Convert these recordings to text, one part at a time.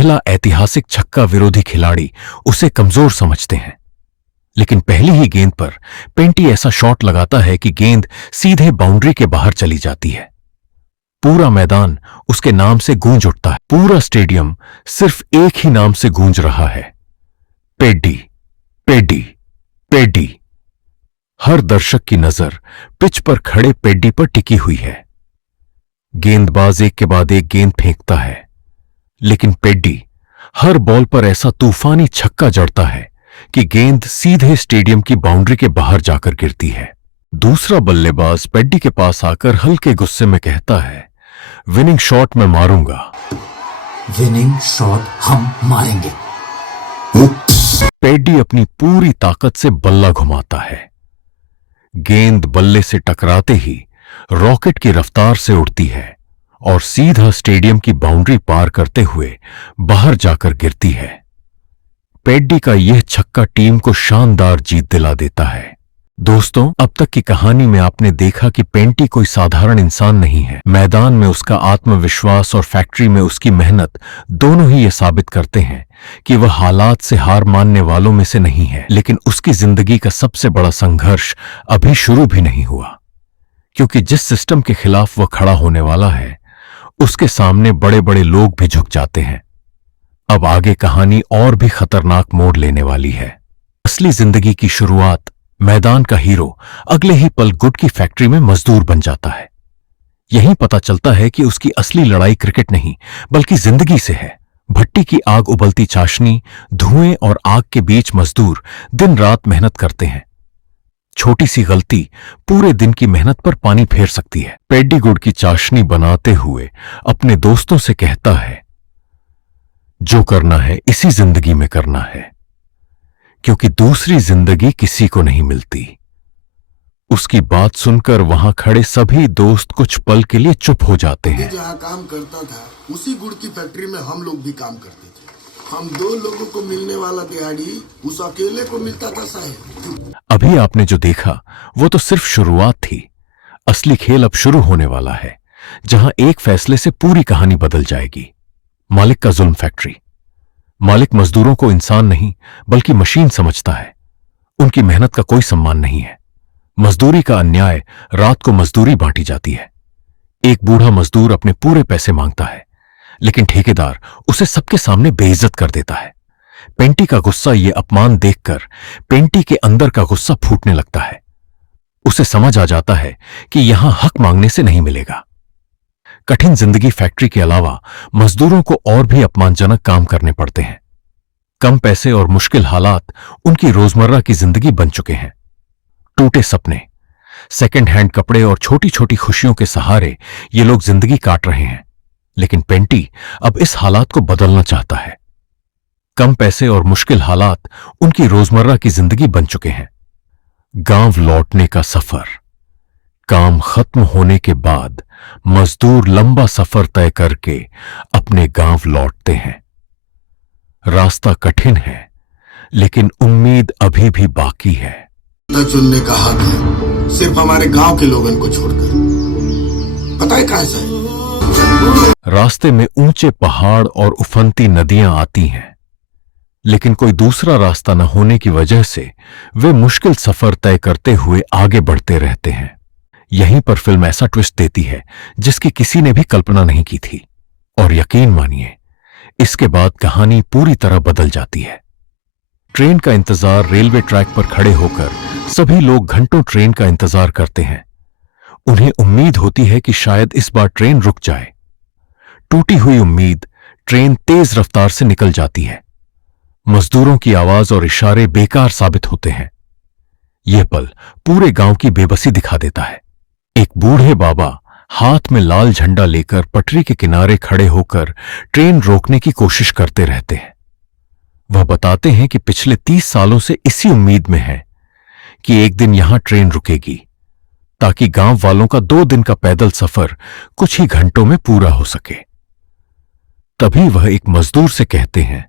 पहला ऐतिहासिक छक्का विरोधी खिलाड़ी उसे कमजोर समझते हैं। लेकिन पहली ही गेंद पर पेंटी ऐसा शॉट लगाता है कि गेंद सीधे बाउंड्री के बाहर चली जाती है। पूरा मैदान उसके नाम से गूंज उठता है। पूरा स्टेडियम सिर्फ एक ही नाम से गूंज रहा है, पेड्डी, पेड्डी, पेड्डी। हर दर्शक की नजर पिच पर खड़े पेड्डी पर टिकी हुई है। गेंदबाज एक के बाद एक गेंद फेंकता है, लेकिन पेड्डी हर बॉल पर ऐसा तूफानी छक्का जड़ता है कि गेंद सीधे स्टेडियम की बाउंड्री के बाहर जाकर गिरती है। दूसरा बल्लेबाज पेड्डी के पास आकर हल्के गुस्से में कहता है, विनिंग शॉट मैं मारूंगा। विनिंग शॉट हम मारेंगे। पेड्डी अपनी पूरी ताकत से बल्ला घुमाता है। गेंद बल्ले से टकराते ही रॉकेट की रफ्तार से उड़ती है और सीधा स्टेडियम की बाउंड्री पार करते हुए बाहर जाकर गिरती है। पेड्डी का यह छक्का टीम को शानदार जीत दिला देता है। दोस्तों, अब तक की कहानी में आपने देखा कि पेंटी कोई साधारण इंसान नहीं है। मैदान में उसका आत्मविश्वास और फैक्ट्री में उसकी मेहनत दोनों ही ये साबित करते हैं कि वह हालात से हार मानने वालों में से नहीं है। लेकिन उसकी जिंदगी का सबसे बड़ा संघर्ष अभी शुरू भी नहीं हुआ, क्योंकि जिस सिस्टम के खिलाफ वह खड़ा होने वाला है, उसके सामने बड़े बड़े लोग भी झुक जाते हैं। अब आगे कहानी और भी खतरनाक मोड़ लेने वाली है। असली जिंदगी की शुरुआत मैदान का हीरो अगले ही पल गुड की फैक्ट्री में मजदूर बन जाता है। यहीं पता चलता है कि उसकी असली लड़ाई क्रिकेट नहीं बल्कि जिंदगी से है। भट्टी की आग उबलती चाशनी, धुएं और आग के बीच मजदूर दिन रात मेहनत करते हैं। छोटी सी गलती पूरे दिन की मेहनत पर पानी फेर सकती है। पेड्डी गुड़ की चाशनी बनाते हुए अपने दोस्तों से कहता है, जो करना है इसी जिंदगी में करना है, क्योंकि दूसरी जिंदगी किसी को नहीं मिलती। उसकी बात सुनकर वहां खड़े सभी दोस्त कुछ पल के लिए चुप हो जाते हैं। जहाँ काम करता था उसी गुड़ की फैक्ट्री में हम लोग भी काम करते थे। हम 2 लोगों को मिलने वाला दिहाड़ी उस अकेले को मिलता था साहब। अभी आपने जो देखा वो तो सिर्फ शुरुआत थी। असली खेल अब शुरू होने वाला है, जहां एक फैसले से पूरी कहानी बदल जाएगी। मालिक का जुल्म फैक्ट्री। मालिक मजदूरों को इंसान नहीं बल्कि मशीन समझता है। उनकी मेहनत का कोई सम्मान नहीं है। मजदूरी का अन्याय, रात को मजदूरी बांटी जाती है। एक बूढ़ा मजदूर अपने पूरे पैसे मांगता है, लेकिन ठेकेदार उसे सबके सामने बेइज्जत कर देता है। पेंटी का गुस्सा ये अपमान देखकर पेंटी के अंदर का गुस्सा फूटने लगता है। उसे समझ आ जाता है कि यहां हक मांगने से नहीं मिलेगा। कठिन जिंदगी फैक्ट्री के अलावा मजदूरों को और भी अपमानजनक काम करने पड़ते हैं। कम पैसे और मुश्किल हालात उनकी रोजमर्रा की जिंदगी बन चुके हैं। टूटे सपने, सेकंड हैंड कपड़े और छोटी छोटी खुशियों के सहारे ये लोग जिंदगी काट रहे हैं। लेकिन पेंटी अब इस हालात को बदलना चाहता है। कम पैसे और मुश्किल हालात उनकी रोजमर्रा की जिंदगी बन चुके हैं। गांव लौटने का सफर। काम खत्म होने के बाद मजदूर लंबा सफर तय करके अपने गांव लौटते हैं। रास्ता कठिन है, लेकिन उम्मीद अभी भी बाकी है। चुनने का हक है सिर्फ हमारे गांव के लोगों को छोड़कर। पता है कैसा है? रास्ते में ऊंचे पहाड़ और उफनती नदियां आती हैं, लेकिन कोई दूसरा रास्ता न होने की वजह से वे मुश्किल सफर तय करते हुए आगे बढ़ते रहते हैं। यहीं पर फिल्म ऐसा ट्विस्ट देती है जिसकी किसी ने भी कल्पना नहीं की थी, और यकीन मानिए इसके बाद कहानी पूरी तरह बदल जाती है। ट्रेन का इंतजार। रेलवे ट्रैक पर खड़े होकर सभी लोग घंटों ट्रेन का इंतजार करते हैं। उन्हें उम्मीद होती है कि शायद इस बार ट्रेन रुक जाए। टूटी हुई उम्मीद। ट्रेन तेज रफ्तार से निकल जाती है। मजदूरों की आवाज और इशारे बेकार साबित होते हैं। यह पल पूरे गांव की बेबसी दिखा देता है। एक बूढ़े बाबा हाथ में लाल झंडा लेकर पटरी के किनारे खड़े होकर ट्रेन रोकने की कोशिश करते रहते हैं। वह बताते हैं कि पिछले 30 सालों से इसी उम्मीद में है कि एक दिन यहां ट्रेन रुकेगी, ताकि गांव वालों का 2 दिन का पैदल सफर कुछ ही घंटों में पूरा हो सके। तभी वह एक मजदूर से कहते हैं,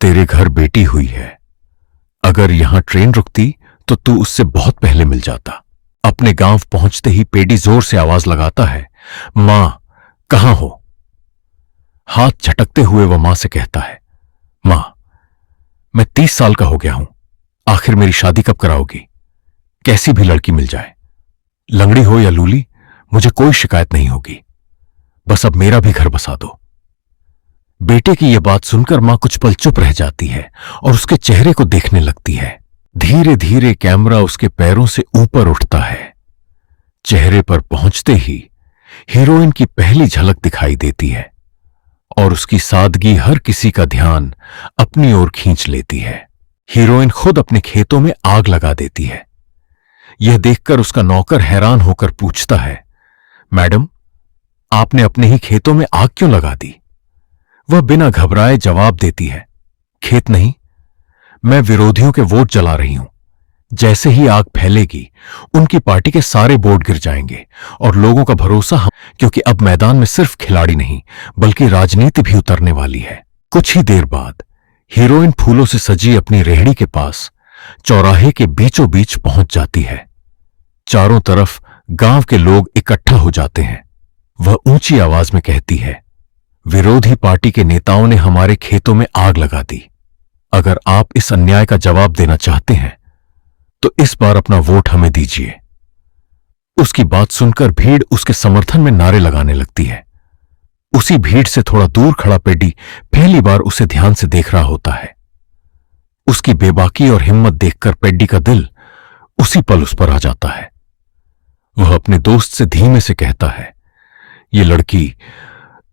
तेरे घर बेटी हुई है। अगर यहां ट्रेन रुकती तो तू उससे बहुत पहले मिल जाता। अपने गांव पहुंचते ही पेडी जोर से आवाज लगाता है, मां कहां हो? हाथ झटकते हुए वह मां से कहता है, मां, मैं 30 साल का हो गया हूं, आखिर मेरी शादी कब कराओगी? कैसी भी लड़की मिल जाए, लंगड़ी हो या लूली, मुझे कोई शिकायत नहीं होगी, बस अब मेरा भी घर बसा दो। बेटे की यह बात सुनकर मां कुछ पल चुप रह जाती है और उसके चेहरे को देखने लगती है। धीरे धीरे कैमरा उसके पैरों से ऊपर उठता है। चेहरे पर पहुंचते ही हीरोइन की पहली झलक दिखाई देती है और उसकी सादगी हर किसी का ध्यान अपनी ओर खींच लेती है। हीरोइन खुद अपने खेतों में आग लगा देती है। यह देखकर उसका नौकर हैरान होकर पूछता है, मैडम, आपने अपने ही खेतों में आग क्यों लगा दी? वह बिना घबराए जवाब देती है, खेत नहीं, मैं विरोधियों के वोट जला रही हूं। जैसे ही आग फैलेगी उनकी पार्टी के सारे वोट गिर जाएंगे और लोगों का भरोसा हम, क्योंकि अब मैदान में सिर्फ खिलाड़ी नहीं बल्कि राजनीति भी उतरने वाली है। कुछ ही देर बाद हीरोइन फूलों से सजी अपनी रेहड़ी के पास चौराहे के बीचों बीच पहुंच जाती है। चारों तरफ गांव के लोग इकट्ठा हो जाते हैं। वह ऊंची आवाज में कहती है, विरोधी पार्टी के नेताओं ने हमारे खेतों में आग लगा दी। अगर आप इस अन्याय का जवाब देना चाहते हैं तो इस बार अपना वोट हमें दीजिए। उसकी बात सुनकर भीड़ उसके समर्थन में नारे लगाने लगती है। उसी भीड़ से थोड़ा दूर खड़ा पेडी पहली बार उसे ध्यान से देख रहा होता है। उसकी बेबाकी और हिम्मत देखकर पेडी का दिल उसी पल उस पर आ जाता है। वह अपने दोस्त से धीमे से कहता है, ये लड़की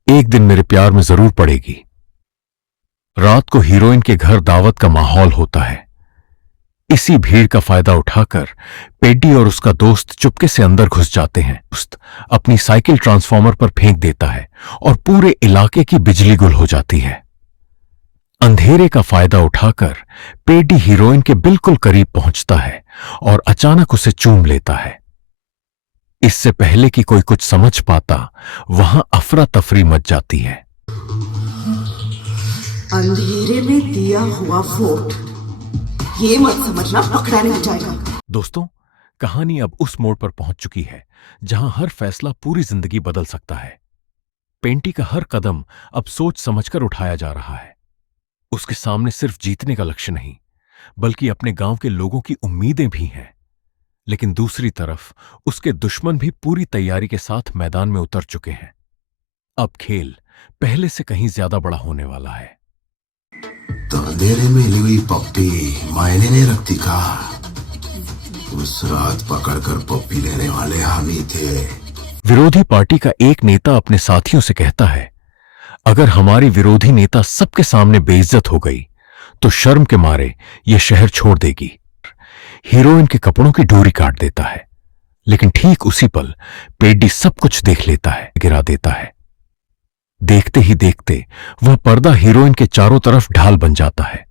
एक दिन मेरे प्यार में जरूर पड़ेगी। रात को हीरोइन के घर दावत का माहौल होता है। इसी भीड़ का फायदा उठाकर पेडी और उसका दोस्त चुपके से अंदर घुस जाते हैं। दोस्त अपनी साइकिल ट्रांसफार्मर पर फेंक देता है और पूरे इलाके की बिजली गुल हो जाती है। अंधेरे का फायदा उठाकर पेडी हीरोइन के बिल्कुल करीब पहुंचता है और अचानक उसे चूम लेता है। इससे पहले कि कोई कुछ समझ पाता, वहां अफरा तफरी मच जाती है। अंधेरे में दिया हुआ वोट, ये मत समझना पकड़ा नहीं जाएगा। दोस्तों, कहानी अब उस मोड़ पर पहुंच चुकी है जहां हर फैसला पूरी जिंदगी बदल सकता है। पेंटी का हर कदम अब सोच समझकर उठाया जा रहा है। उसके सामने सिर्फ जीतने का लक्ष्य नहीं बल्कि अपने गांव के लोगों की उम्मीदें भी हैं। लेकिन दूसरी तरफ उसके दुश्मन भी पूरी तैयारी के साथ मैदान में उतर चुके हैं। अब खेल पहले से कहीं ज्यादा बड़ा होने वाला है। तो अंधेरे में ली हुई पप्पी मायने नहीं रखती का? उस रात पकड़कर पप्पी लेने वाले हम ही थे। विरोधी पार्टी का एक नेता अपने साथियों से कहता है, अगर हमारी विरोधी नेता सबके सामने बेइज्जत हो गई तो शर्म के मारे यह शहर छोड़ देगी। हीरोइन के कपड़ों की डोरी काट देता है, लेकिन ठीक उसी पल पेडी सब कुछ देख लेता है, गिरा देता है। देखते ही देखते वह पर्दा हीरोइन के चारों तरफ ढाल बन जाता है।